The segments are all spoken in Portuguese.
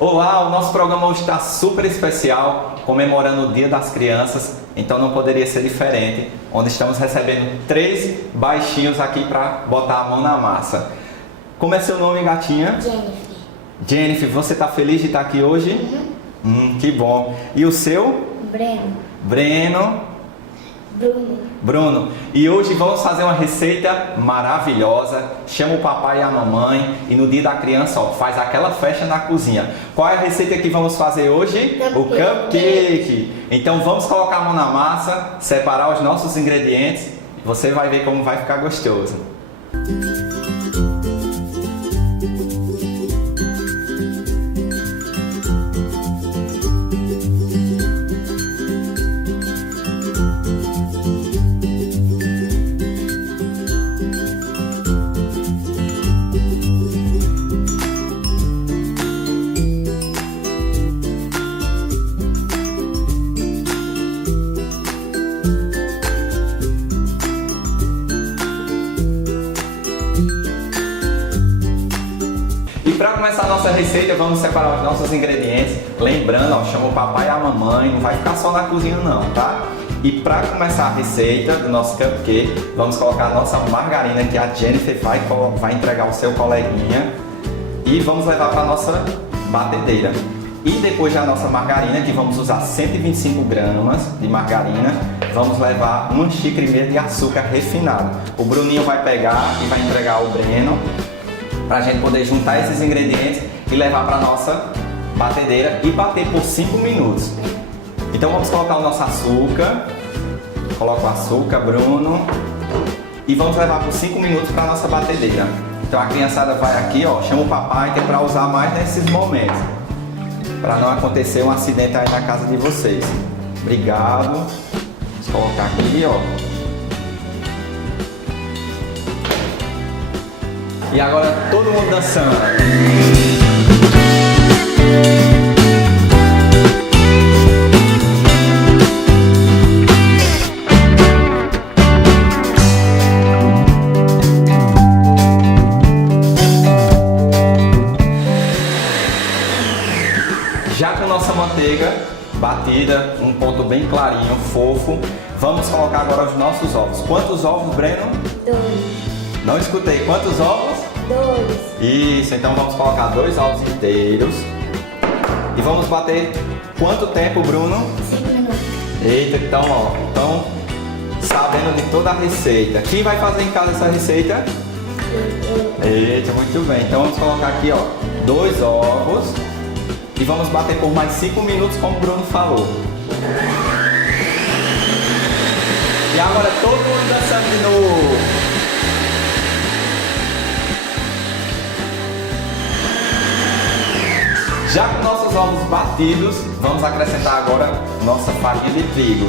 Olá, o nosso programa hoje está super especial, comemorando o Dia das Crianças, então não poderia ser diferente, onde estamos recebendo 3 baixinhos aqui para botar a mão na massa. Como é seu nome, gatinha? Jennifer. Jennifer, você está feliz de estar aqui hoje? Que bom. E o seu? Breno. Breno. Bruno. Bruno, e hoje vamos fazer uma receita maravilhosa. Chama o papai e a mamãe e no dia da criança, ó, faz aquela festa na cozinha. Qual é a receita que vamos fazer hoje? O cupcake. Então vamos colocar a mão na massa, separar os nossos ingredientes. Você vai ver como vai ficar gostoso. E para começar a nossa receita, vamos separar os nossos ingredientes. Lembrando, ó, chama o papai e a mamãe, não vai ficar só na cozinha não, tá? E para começar a receita do nosso cupcake, vamos colocar a nossa margarina que a Jennifer vai entregar ao seu coleguinha. E vamos levar para a nossa batedeira. E depois da nossa margarina, que vamos usar 125 gramas de margarina, vamos levar 1,5 xícara de açúcar refinado. O Bruninho vai pegar e vai entregar ao Breno, para a gente poder juntar esses ingredientes e levar para a nossa batedeira e bater por 5 minutos. Então vamos colocar o nosso açúcar, coloca o açúcar, Bruno, e vamos levar por 5 minutos para a nossa batedeira. Então a criançada vai aqui, ó, chama o papai, que é para usar mais nesses momentos, para não acontecer um acidente aí na casa de vocês. Obrigado. Vamos colocar aqui, ó. E agora todo mundo dançando. Já com nossa manteiga batida, um ponto bem clarinho, fofo, vamos colocar agora os nossos ovos. Quantos ovos, Breno? 2. Não escutei. Quantos ovos? 2. Isso, então vamos colocar 2 ovos inteiros. E vamos bater quanto tempo, Bruno? 5 minutos. Eita, então, ó, sabendo de toda a receita. Quem vai fazer em casa essa receita? Eita, muito bem. Então vamos colocar aqui, ó, 2 ovos. E vamos bater por mais 5 minutos, como o Bruno falou. E agora todo mundo dançando de novo. Já com nossos ovos batidos, vamos acrescentar agora nossa farinha de trigo.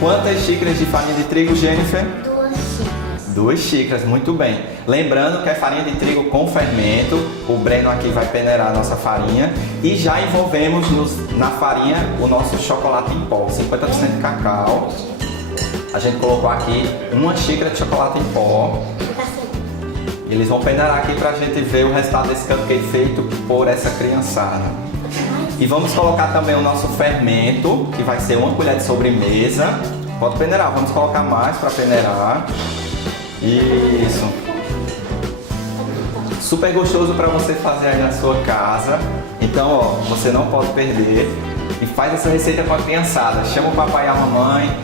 Quantas xícaras de farinha de trigo, Jennifer? 2 xícaras. 2 xícaras, muito bem. Lembrando que é farinha de trigo com fermento. O Breno aqui vai peneirar a nossa farinha. E já envolvemos na farinha o nosso chocolate em pó, 50% de cacau. A gente colocou aqui 1 xícara de chocolate em pó. Eles vão peneirar aqui pra gente ver o resultado desse cupcake feito por essa criançada. E vamos colocar também o nosso fermento, que vai ser 1 colher de sobremesa. Pode peneirar, vamos colocar mais para peneirar. Isso. Super gostoso para você fazer aí na sua casa. Então, ó, você não pode perder. E faz essa receita com a criançada. Chama o papai e a mamãe.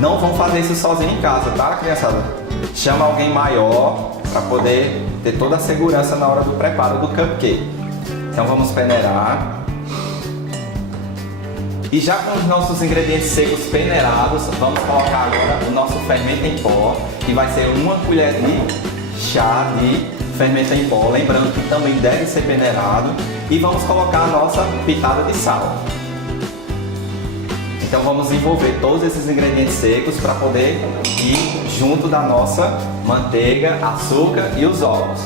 Não vão fazer isso sozinho em casa, tá, criançada? Chama alguém maior para poder ter toda a segurança na hora do preparo do cupcake. Então vamos peneirar. E já com os nossos ingredientes secos peneirados, vamos colocar agora o nosso fermento em pó, que vai ser 1 colher de chá de fermento em pó, lembrando que também deve ser peneirado. E vamos colocar a nossa pitada de sal. Então vamos envolver todos esses ingredientes secos para poder ir junto da nossa manteiga, açúcar e os ovos.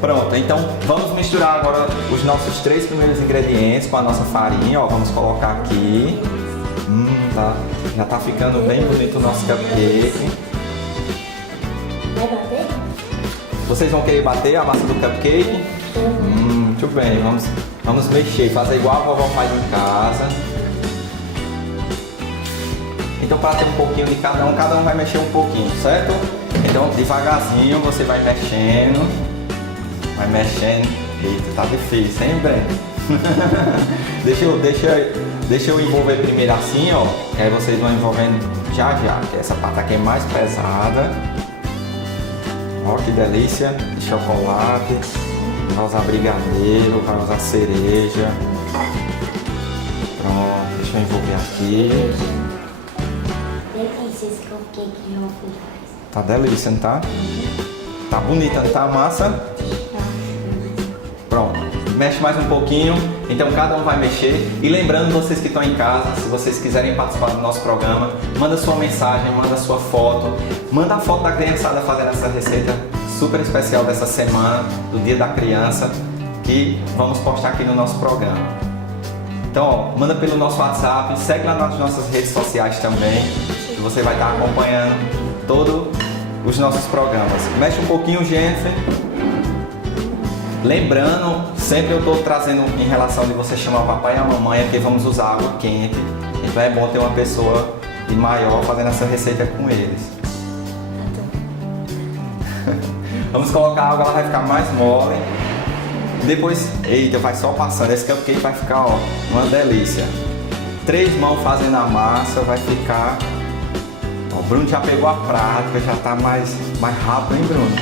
Pronto, então vamos misturar agora os nossos 3 primeiros ingredientes com a nossa farinha, ó, vamos colocar aqui. Já tá ficando bem bonito o nosso cupcake. Vai bater? Vocês vão querer bater a massa do cupcake? Muito bem, vamos mexer, fazer igual a vovó faz em casa. Então, para ter um pouquinho de cada um vai mexer um pouquinho, certo? Então, devagarzinho você vai mexendo. Eita, tá difícil, hein, Breno? deixa eu envolver primeiro assim, ó. E aí vocês vão envolvendo já, que essa parte aqui é mais pesada. Ó, que delícia de chocolate. Vai usar brigadeiro, vai usar cereja. Pronto, deixa eu envolver aqui. Delícia esse cupcake que meu filho faz. Tá delícia, não tá? Tá bonita, não tá a massa? Pronto, mexe mais um pouquinho. Então cada um vai mexer. E lembrando vocês que estão em casa, se vocês quiserem participar do nosso programa, manda sua mensagem, manda sua foto. Manda a foto da criançada fazendo essa receita super especial dessa semana, do Dia da Criança, que vamos postar aqui no nosso programa. Então, ó, manda pelo nosso WhatsApp, segue lá nas nossas redes sociais também, que você vai estar acompanhando todos os nossos programas. Mexe um pouquinho, Jennifer. Lembrando, sempre eu estou trazendo em relação de você chamar o papai e a mamãe, porque vamos usar água quente. Então é bom ter uma pessoa de maior fazendo essa receita com eles. Vamos colocar a água, ela vai ficar mais mole. Depois, eita, vai só passando. Esse cupcake vai ficar, ó, uma delícia. 3 mãos fazendo a massa, vai ficar... Ó, o Bruno já pegou a prática, já tá mais rápido, hein, Bruno?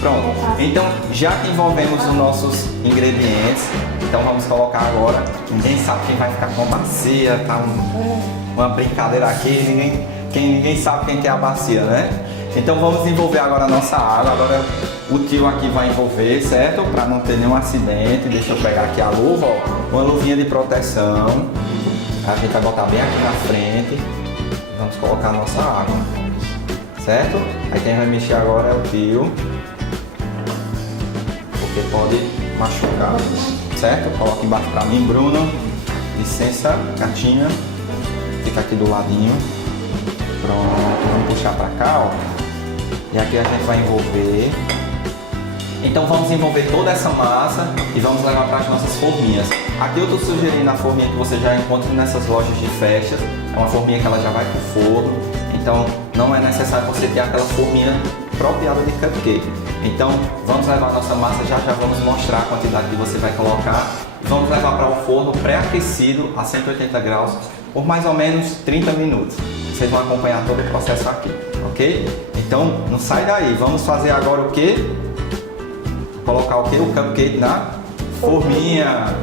Pronto. Então, já que envolvemos os nossos ingredientes, então vamos colocar agora. Ninguém sabe quem vai ficar com a bacia, tá uma brincadeira aqui. Ninguém sabe quem quer a bacia, né? Então vamos envolver agora a nossa água. Agora o tio aqui vai envolver, certo? Para não ter nenhum acidente. Deixa eu pegar aqui a luva, ó. Uma luvinha de proteção. A gente vai botar bem aqui na frente. Vamos colocar a nossa água, certo? Aí quem vai mexer agora é o tio, porque pode machucar, certo? Coloca embaixo para mim, Bruno. Licença, gatinha. Fica aqui do ladinho. Pronto, vamos puxar para cá, ó. E aqui a gente vai envolver. Então vamos envolver toda essa massa e vamos levar para as nossas forminhas. Aqui eu estou sugerindo a forminha que você já encontra nessas lojas de festas. É uma forminha que ela já vai para o forno. Então não é necessário você ter aquela forminha apropriada de cupcake. Então vamos levar a nossa massa, já vamos mostrar a quantidade que você vai colocar. Vamos levar para o forno pré-aquecido a 180 graus por mais ou menos 30 minutos. Vocês vão acompanhar todo o processo aqui, ok? Então não sai daí, vamos fazer agora o que? Colocar o que? O cupcake na forminha.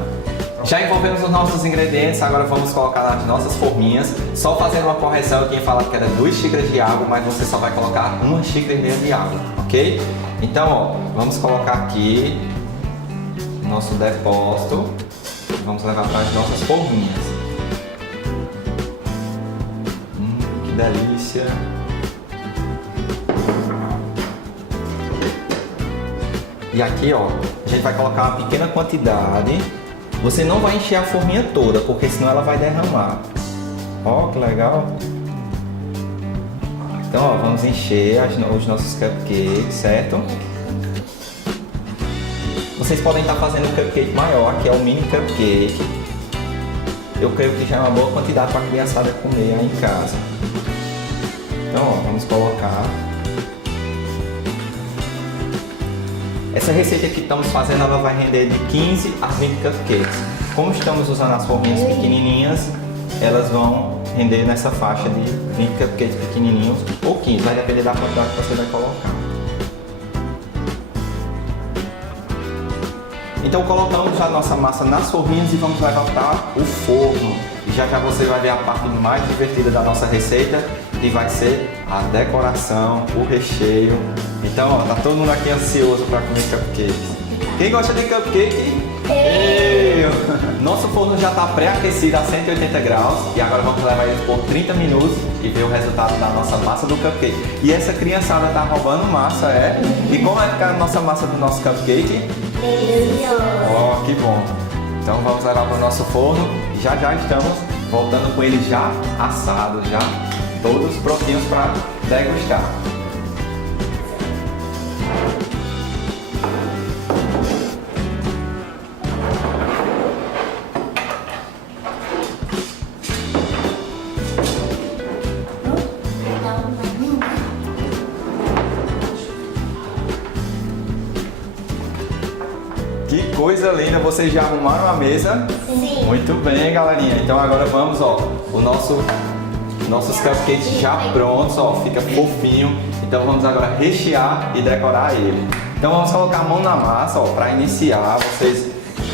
Já envolvemos os nossos ingredientes, agora vamos colocar nas nossas forminhas. Só fazendo uma correção, eu tinha falado que era 2 xícaras de água, mas você só vai colocar 1,5 xícaras de água, ok? Então, ó, vamos colocar aqui nosso depósito. Vamos levar para as nossas forminhas. Que delícia! E aqui, ó, a gente vai colocar uma pequena quantidade. Você não vai encher a forminha toda, porque senão ela vai derramar. Ó, que legal! Então, ó, vamos encher os nossos cupcakes, certo? Vocês podem estar fazendo um cupcake maior, que é o mini cupcake. Eu creio que já é uma boa quantidade para a criançada comer aí em casa. Então, ó, vamos colocar. Essa receita que estamos fazendo, ela vai render de 15 a 20 cupcakes. Como estamos usando as forminhas pequenininhas, elas vão render nessa faixa de 20 cupcakes pequenininhos ou 15, vai depender da quantidade que você vai colocar. Então colocamos a nossa massa nas forminhas e vamos levar para o forno. E já você vai ver a parte mais divertida da nossa receita, que vai ser a decoração, o recheio. Então, ó, tá todo mundo aqui ansioso para comer cupcakes. Quem gosta de cupcake? Eu! Nosso forno já está pré-aquecido a 180 graus e agora vamos levar ele por 30 minutos e ver o resultado da nossa massa do cupcake. E essa criançada tá roubando massa, é? E como vai ficar a nossa massa do nosso cupcake? Delicioso. Ó, que bom! Então vamos levar para o nosso forno e já estamos voltando com ele já assado, já todos prontinhos para degustar. Que coisa linda, vocês já arrumaram a mesa? Sim. Muito bem, galerinha. Então agora vamos, ó, nossos cupcakes já prontos, ó, fica fofinho. Então vamos agora rechear e decorar ele. Então vamos colocar a mão na massa, ó, para iniciar. Vocês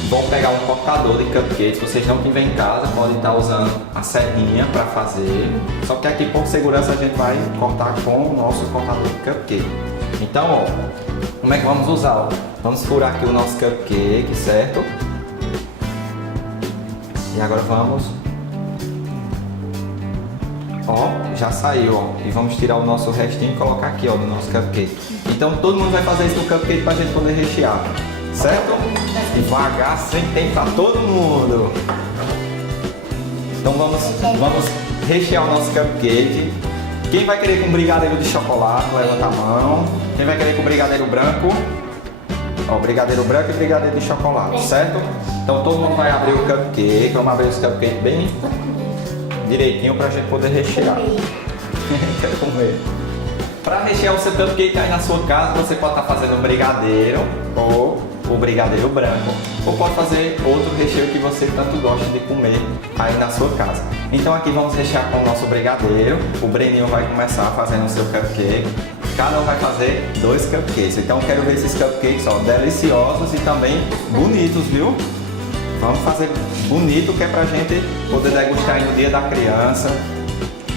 vão pegar um cortador de cupcakes. Se vocês não tiverem em casa, podem estar usando a serrinha para fazer. Só que aqui por segurança a gente vai cortar com o nosso cortador de cupcake. Então, ó, como é que vamos usar? Ó? Vamos furar aqui o nosso cupcake, certo? E agora vamos... Ó, já saiu, ó. E vamos tirar o nosso restinho e colocar aqui, ó, no nosso cupcake. Então todo mundo vai fazer isso no cupcake pra gente poder rechear, certo? Devagar, sem tentar todo mundo. Então vamos rechear o nosso cupcake. Quem vai querer com brigadeiro de chocolate, levanta a mão. Quem vai querer com brigadeiro branco? Ó, brigadeiro branco e brigadeiro de chocolate, certo? Então todo mundo vai abrir o cupcake. Vamos abrir os cupcakes bem direitinho pra gente poder rechear. Quero comer. Para rechear o seu cupcake aí na sua casa, você pode estar fazendo um brigadeiro ou o brigadeiro branco, ou pode fazer outro recheio que você tanto gosta de comer aí na sua casa. Então aqui vamos rechear com o nosso brigadeiro. O Breninho vai começar fazendo o seu cupcake. Cada um vai fazer 2 cupcakes. Então eu quero ver esses cupcakes, ó, deliciosos e também bonitos, viu? Vamos fazer bonito, que é pra gente poder degustar aí no dia da criança.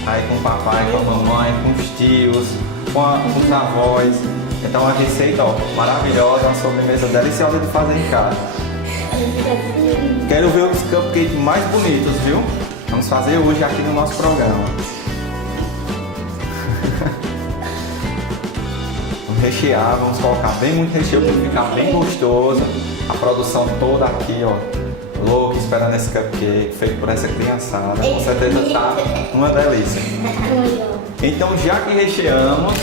Aí com o papai, com a mamãe, com os tios, com os avós. Então a receita, ó, maravilhosa, uma sobremesa deliciosa de fazer em casa. Quero ver os cupcakes mais bonitos, viu? Vamos fazer hoje aqui no nosso programa. Vamos rechear, vamos colocar bem muito recheio para ficar bem gostoso. A produção toda aqui, ó, louca, esperando esse cupcake feito por essa criançada. Com certeza tá uma delícia. Então já que recheamos,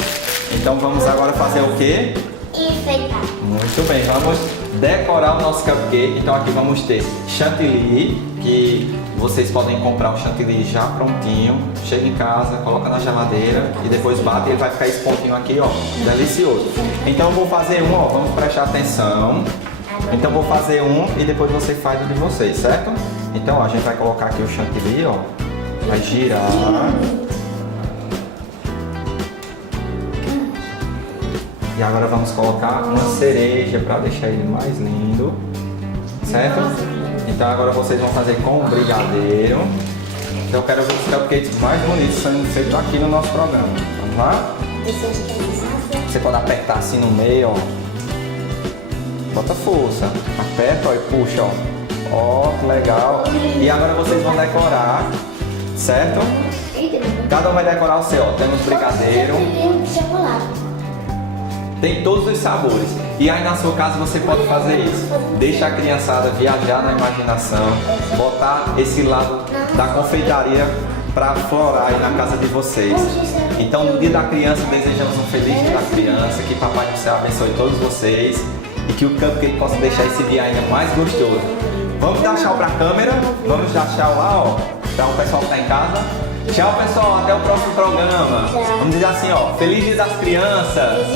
então vamos agora fazer o quê? Enfeitar. Muito bem, vamos decorar o nosso cupcake. Então aqui vamos ter chantilly, que vocês podem comprar o chantilly já prontinho. Chega em casa, coloca na geladeira e depois bate e ele vai ficar esse pontinho aqui, ó, delicioso. Então eu vou fazer um, ó, vamos prestar atenção. Então eu vou fazer um e depois você faz o de vocês, certo? Então ó, a gente vai colocar aqui o chantilly, ó, vai girar. E agora vamos colocar uma cereja para deixar ele mais lindo, certo? Então agora vocês vão fazer com o brigadeiro. Então eu quero ver os cupcakes mais bonitos sendo feitos aqui no nosso programa. Vamos lá? Você pode apertar assim no meio, ó. Bota força. Aperta, ó, e puxa, ó. Ó, que legal. E agora vocês vão decorar, certo? Cada um vai decorar o seu, ó. Temos brigadeiro. Tem todos os sabores. E aí na sua casa você pode fazer isso. Deixa a criançada viajar na imaginação, botar esse lado da confeitaria para florar aí na casa de vocês. Então no dia da criança desejamos um feliz dia da criança, que Papai do Céu abençoe todos vocês e que o cupcake possa deixar esse dia ainda mais gostoso. Vamos dar tchau para a câmera, vamos dar tchau lá, ó, para o pessoal que está em casa. Tchau, pessoal, até o próximo programa. Vamos dizer assim, ó, feliz dia das crianças.